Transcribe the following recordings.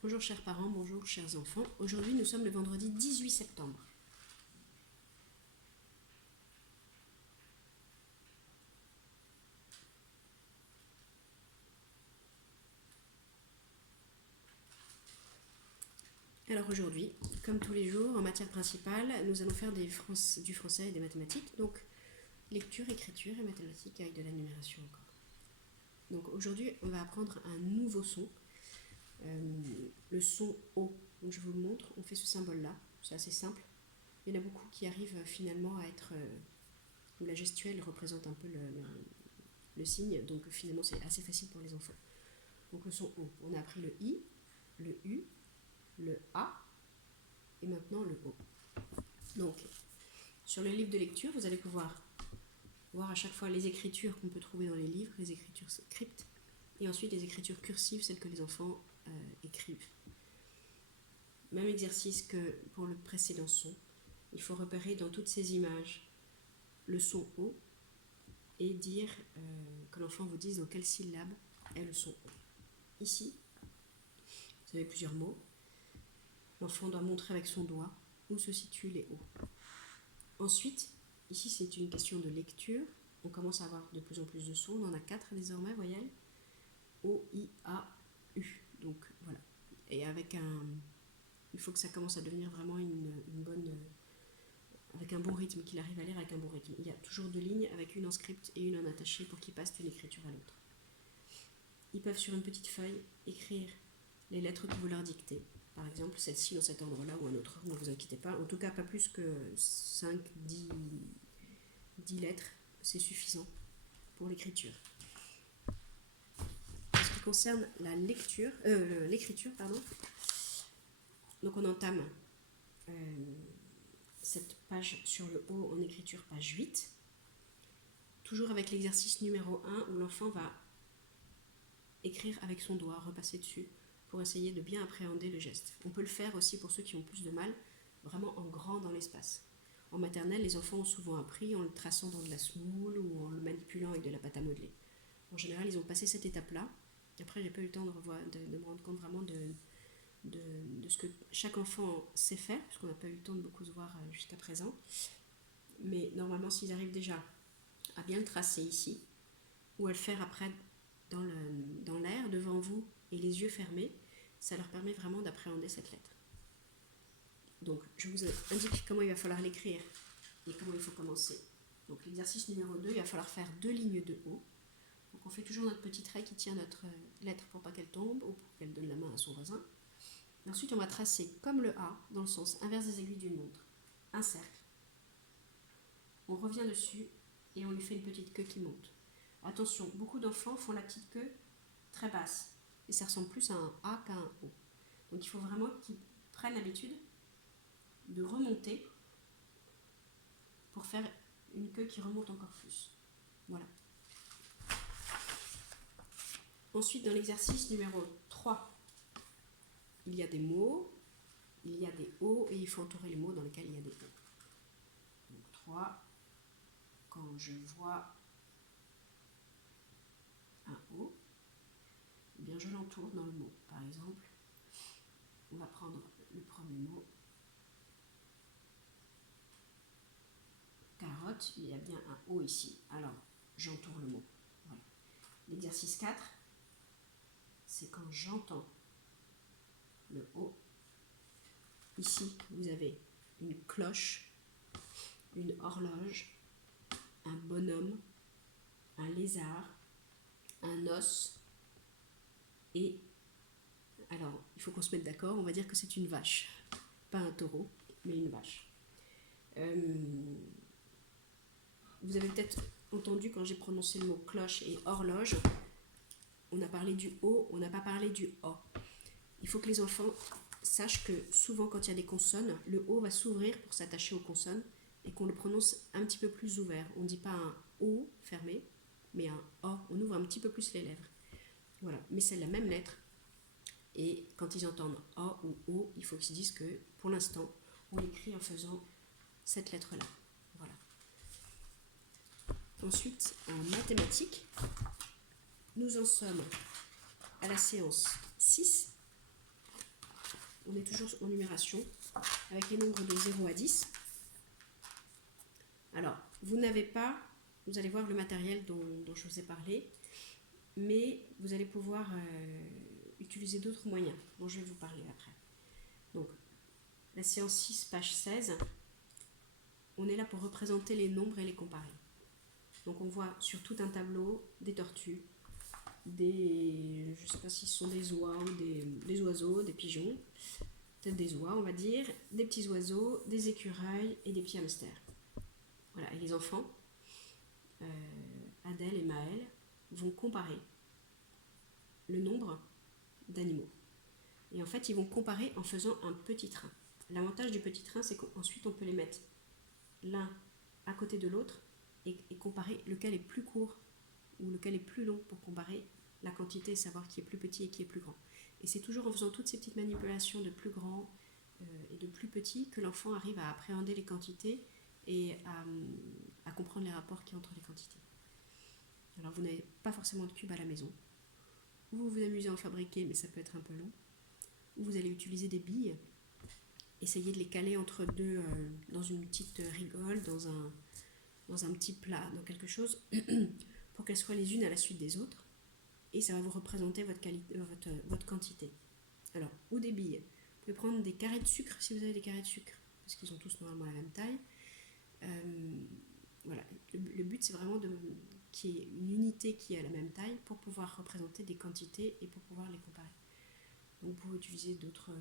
Bonjour chers parents, bonjour chers enfants. Aujourd'hui nous sommes le vendredi 18 septembre. Alors aujourd'hui, comme tous les jours, en matière principale, nous allons faire du français et des mathématiques. Donc lecture, écriture et mathématiques avec de la numération encore. Donc aujourd'hui, on va apprendre un nouveau son, le son O. Donc je vous le montre, on fait ce symbole-là, c'est assez simple. Il y en a beaucoup qui arrivent finalement à être... où la gestuelle représente un peu le signe, donc finalement c'est assez facile pour les enfants. Donc le son O, on a appris le I, le U, le A et maintenant le O. Donc sur le livre de lecture, vous allez pouvoir voir à chaque fois les écritures qu'on peut trouver dans les livres, les écritures scriptes, et ensuite les écritures cursives, celles que les enfants écrivent. Même exercice que pour le précédent son, il faut repérer dans toutes ces images le son O et dire que l'enfant vous dise dans quelle syllabe est le son O. Ici, vous avez plusieurs mots. L'enfant doit montrer avec son doigt où se situent les O. Ensuite, ici c'est une question de lecture. On commence à avoir de plus en plus de sons. On en a 4 désormais, voyelles. O, I, A, U. Donc voilà. Et avec un... Il faut que ça commence à devenir vraiment une bonne... avec un bon rythme, qu'il arrive à lire avec un bon rythme. Il y a toujours 2 lignes avec une en script et une en attaché pour qu'il passe d'une écriture à l'autre. Ils peuvent sur une petite feuille écrire les lettres que vous leur dictez. Par exemple, celle-ci dans cet ordre-là ou un autre, ne vous inquiétez pas. En tout cas, pas plus que 5, 10 lettres, c'est suffisant pour l'écriture. En ce qui concerne la lecture, l'écriture, donc on entame cette page sur le haut en écriture, page 8, toujours avec l'exercice numéro 1 où l'enfant va écrire avec son doigt, repasser dessus, pour essayer de bien appréhender le geste. On peut le faire aussi pour ceux qui ont plus de mal, vraiment en grand dans l'espace. En maternelle, les enfants ont souvent appris en le traçant dans de la semoule ou en le manipulant avec de la pâte à modeler. En général, ils ont passé cette étape-là. Après, j'ai pas eu le temps de me rendre compte vraiment de ce que chaque enfant sait faire, puisqu'on n'a pas eu le temps de beaucoup se voir jusqu'à présent. Mais normalement, s'ils arrivent déjà à bien le tracer ici, ou à le faire après dans l'air, devant vous, et les yeux fermés, ça leur permet vraiment d'appréhender cette lettre. Donc, je vous indique comment il va falloir l'écrire et comment il faut commencer. Donc, l'exercice numéro 2, il va falloir faire 2 lignes de haut. Donc, on fait toujours notre petit trait qui tient notre lettre pour pas qu'elle tombe ou pour qu'elle donne la main à son voisin. Et ensuite, on va tracer comme le A, dans le sens inverse des aiguilles d'une montre, un cercle. On revient dessus et on lui fait une petite queue qui monte. Attention, beaucoup d'enfants font la petite queue très basse et ça ressemble plus à un A qu'à un O. Donc il faut vraiment qu'ils prennent l'habitude de remonter pour faire une queue qui remonte encore plus. Voilà. Ensuite, dans l'exercice numéro 3, il y a des mots, il y a des O et il faut entourer les mots dans lesquels il y a des O. Donc 3, quand je vois un O, eh bien je l'entoure dans le mot. Par exemple, on va prendre le premier mot. Carotte, il y a bien un O ici. Alors, j'entoure le mot. Voilà. L'exercice 4, c'est quand j'entends le O. Ici, vous avez une cloche, une horloge, un bonhomme, un lézard, un os et... Alors, il faut qu'on se mette d'accord, on va dire que c'est une vache. Pas un taureau, mais une vache. Vous avez peut-être entendu quand j'ai prononcé le mot cloche et horloge, on a parlé du O, on n'a pas parlé du O. Il faut que les enfants sachent que souvent quand il y a des consonnes, le O va s'ouvrir pour s'attacher aux consonnes et qu'on le prononce un petit peu plus ouvert. On ne dit pas un O fermé, mais un O. On ouvre un petit peu plus les lèvres. Voilà, mais c'est la même lettre. Et quand ils entendent O ou O, il faut qu'ils disent que pour l'instant, on l'écrit en faisant cette lettre-là. Voilà. Ensuite, en mathématiques, nous en sommes à la séance 6. on est toujours en numération avec les nombres de 0 à 10. Alors, vous n'avez pas, vous allez voir le matériel dont je vous ai parlé, mais vous allez pouvoir utiliser d'autres moyens dont je vais vous parler après. Donc, la séance 6, page 16, on est là pour représenter les nombres et les comparer. Donc, on voit sur tout un tableau des tortues, je ne sais pas si ce sont des oies ou des oiseaux, des pigeons, peut-être des oies on va dire, des petits oiseaux, des écureuils et des petits hamsters. Voilà, et les enfants, Adèle et Maël, vont comparer le nombre d'animaux. Et en fait, ils vont comparer en faisant un petit train. L'avantage du petit train, c'est qu'ensuite on peut les mettre l'un à côté de l'autre et comparer lequel est plus court ou lequel est plus long pour comparer la quantité et savoir qui est plus petit et qui est plus grand. Et c'est toujours en faisant toutes ces petites manipulations de plus grand et de plus petit que l'enfant arrive à appréhender les quantités et à comprendre les rapports qu'il y a entre les quantités. Alors vous n'avez pas forcément de cube à la maison, ou vous vous amusez à en fabriquer, mais ça peut être un peu long, ou vous allez utiliser des billes, essayez de les caler entre deux dans une petite rigole, dans un petit plat, dans quelque chose, pour qu'elles soient les unes à la suite des autres, et ça va vous représenter votre quantité. Alors, ou des billes. Vous pouvez prendre des carrés de sucre si vous avez des carrés de sucre, parce qu'ils ont tous normalement la même taille. Voilà. Le but, c'est vraiment qu'il y ait une unité qui est à la même taille pour pouvoir représenter des quantités et pour pouvoir les comparer. Donc, vous pouvez utiliser d'autres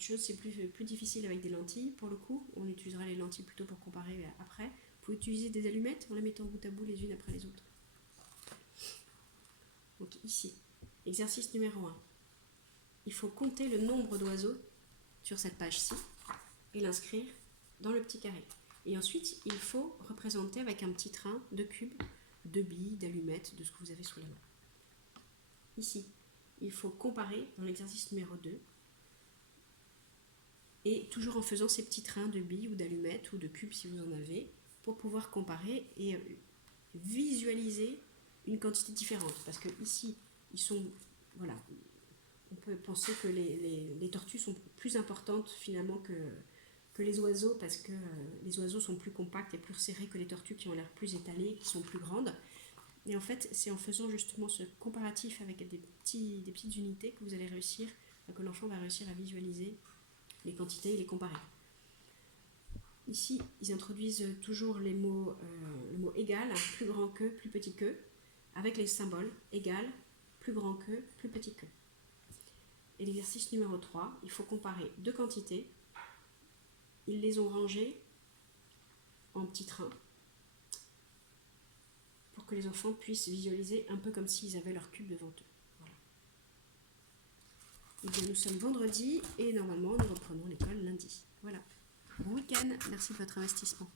choses. C'est plus difficile avec des lentilles, pour le coup. On utilisera les lentilles plutôt pour comparer après. Vous pouvez utiliser des allumettes en les mettant bout à bout les unes après les autres. Donc ici, exercice numéro 1. Il faut compter le nombre d'oiseaux sur cette page-ci et l'inscrire dans le petit carré. Et ensuite, il faut représenter avec un petit train de cubes, de billes, d'allumettes, de ce que vous avez sous la main. Ici, il faut comparer dans l'exercice numéro 2 et toujours en faisant ces petits trains de billes ou d'allumettes ou de cubes si vous en avez pour pouvoir comparer et visualiser une quantité différente, parce que ici ils sont, voilà, on peut penser que les tortues sont plus importantes finalement que les oiseaux, parce que les oiseaux sont plus compacts et plus serrés que les tortues qui ont l'air plus étalées, qui sont plus grandes. Et en fait, c'est en faisant justement ce comparatif avec des petites unités que vous allez réussir, que l'enfant va réussir à visualiser les quantités et les comparer. Ici, ils introduisent toujours le mot égal, plus grand que, plus petit que, avec les symboles égal, plus grand que, plus petit que. Et l'exercice numéro 3, il faut comparer deux quantités. Ils les ont rangées en petits trains pour que les enfants puissent visualiser un peu comme s'ils avaient leur cube devant eux. Voilà. Et bien, nous sommes vendredi et normalement nous reprenons l'école lundi. Voilà. Bon week-end, merci de votre investissement.